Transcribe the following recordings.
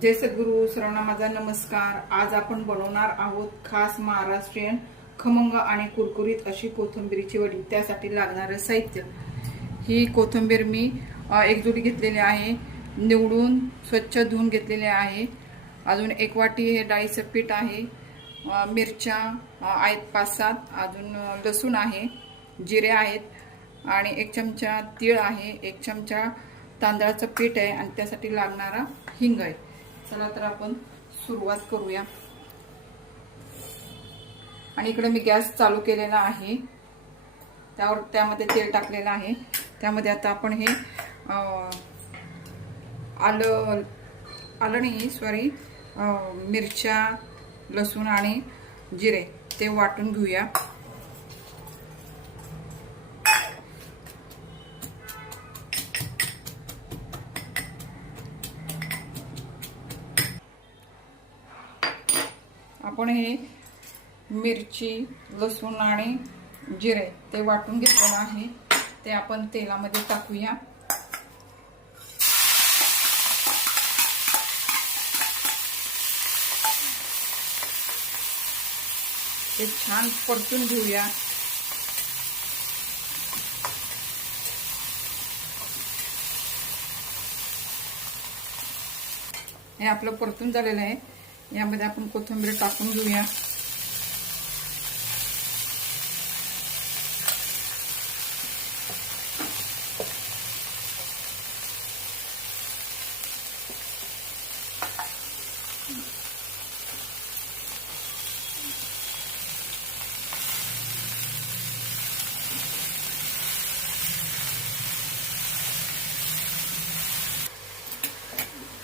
जय सद्गुरू सर्वांना माझा नमस्कार. आज आपण बनवणार आहोत खास महाराष्ट्रीयन खमंग आणि कुरकुरीत अशी कोथिंबीरीची वडी. त्यासाठी लागणारं साहित्य. ही कोथिंबीर मी एकजुटी घेतलेली आहे. निवडून स्वच्छ धुवून घेतलेले आहे. अजून एक वाटी हे डाळीचं पीठ आहे. मिरच्या आहेत पाच सात अजून लसूण आहे जिरे आहेत आणि एक चमचा तीळ आहे. एक चमचा तांदळाचं पीठ आहे आणि त्यासाठी लागणारा हिंग आहे. चला तर आपण सुरुवात करूया. आणि इकडे मी गॅस चालू केलेला आहे. त्यावर त्यामध्ये तेल टाकलेलं आहे. त्यामध्ये आता आपण हे आलं आलं नाही सॉरी मिरच्या लसूण आणि जिरे ते वाटून घेऊया. आपण हे मिरची लसूण आणि जिरे ते वाटून घेतलेलं आहे. ते आपण तेलामध्ये टाकूया. ते छान परतून घेऊया. हे आपलं परतून झालेलं आहे. यामध्ये आपण कोथिंबीर टाकून घेऊया.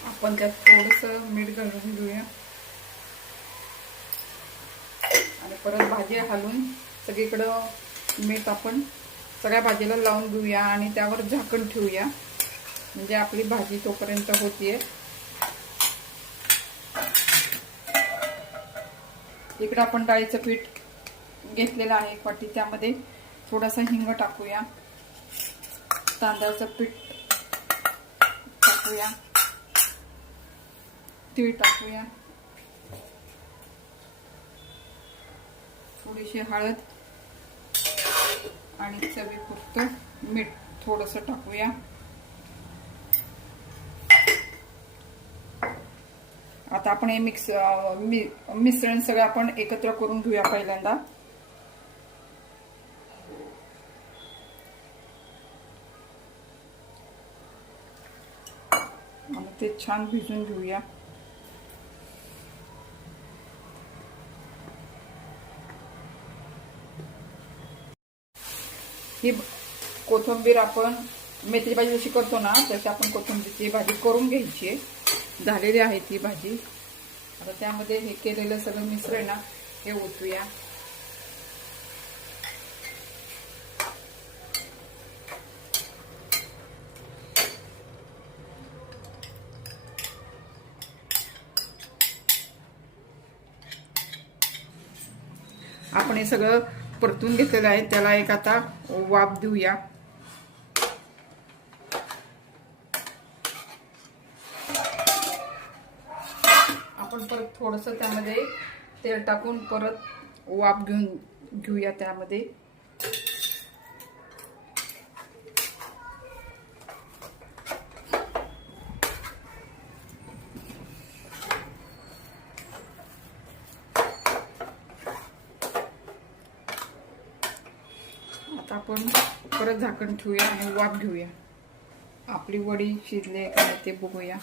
आपण त्यात थोडस मीठ घालून घेऊया आणि परत भाजी हलवून सगळीकडं मीठ आपण सगळ्या भाजीला लावून घेऊया आणि त्यावर झाकण ठेवूया. म्हणजे आपली भाजी तोपर्यंत होतीये. इकडं आपण डाळीचं पीठ घेतलेलं आहे एक वाटी त्यामध्ये थोडासा हिंग टाकूया. तांदळाचं पीठ टाकूया. तीळ टाकूया. थोडीशी हळद आणि चवीपुरतं मीठ थोडस टाकूया. आता आपण हे मिक्स मि- मिश्रण सगळं आपण एकत्र करून घेऊया पहिल्यांदा. आणि ते छान भिजून घेऊया. ही कोथिंबीर आपण मेथीची भाजी जशी करतो ना तशी आपण कोथिंबीरची भाजी करून घ्यायची आहे. झालेली आहे ती भाजी. आता त्यामध्ये हे केलेलं सगळं मिश्रण ना हे ओतूया. आपण हे सगळं परतून घेतलेलं आहे. त्याला एक आता वाफ देऊया. आपण परत थोडस त्यामध्ये तेल टाकून परत वाफ घेऊन घेऊया त्यामध्ये. आता आपण परत झाकण ठेवूया आणि वाफ घेऊया. आपली वडी शिजले काय ते बघूया.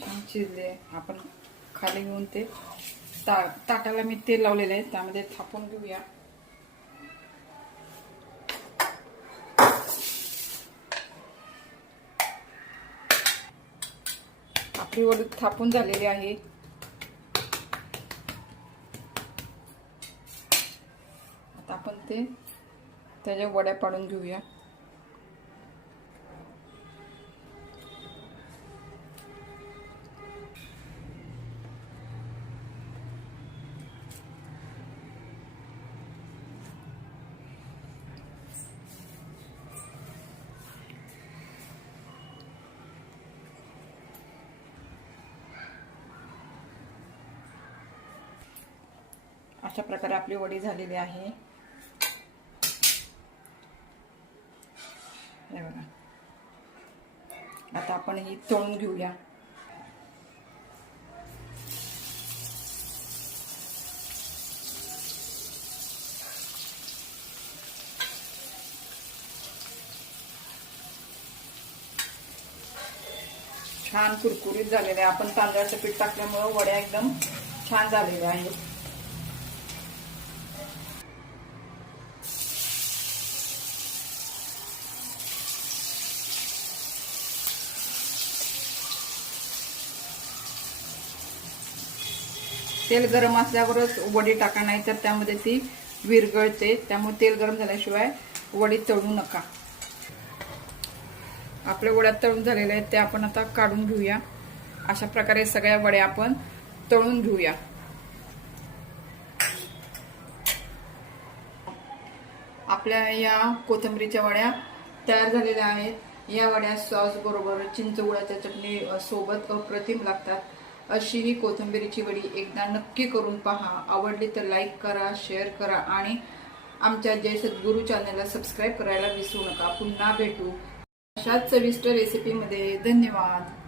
छान शिजले. आपण खाली घेऊन ते ता ताटाला मी तेल लावलेलं आहे त्यामध्ये थापून घेऊया. आपली वडी थापून झालेली आहे. घेते त्याच्या वड्या पाडून घेऊया. अशा प्रकारे आपली वडी झालेली आहे. हे बघा. आता आपण ही तळून घेऊया. छान कुरकुरीत झालेले आहे. आपण तांदळाचं पीठ टाकल्यामुळं वड्या एकदम छान झालेल्या आहेत. तेल गरम असल्यावरच वडी टाका नाही तर त्यामध्ये ती विरघळते त्यामुळे तेल गरम झाल्याशिवाय वडी तळू नका. आपल्या वड्या तळून झालेल्या आहेत त्या आपण आता काढून घेऊया. अशा प्रकारे सगळ्या वड्या आपण तळून घेऊया. आपल्या या कोथिंबीरीच्या वड्या तयार झालेल्या आहेत. या वड्या सॉस बरोबर चिंचगुळाच्या चटणी सोबत अप्रतिम लागतात. अशी ही कोथिंबीरीची वडी एकदा नक्की करून पहा. आवडली तर लाईक करा शेअर करा आणि आमच्या जय सद्गुरू चॅनलला सबस्क्राईब करायला विसरू नका. पुन्हा भेटू अशाच चविष्ट रेसिपीमध्ये धन्यवाद.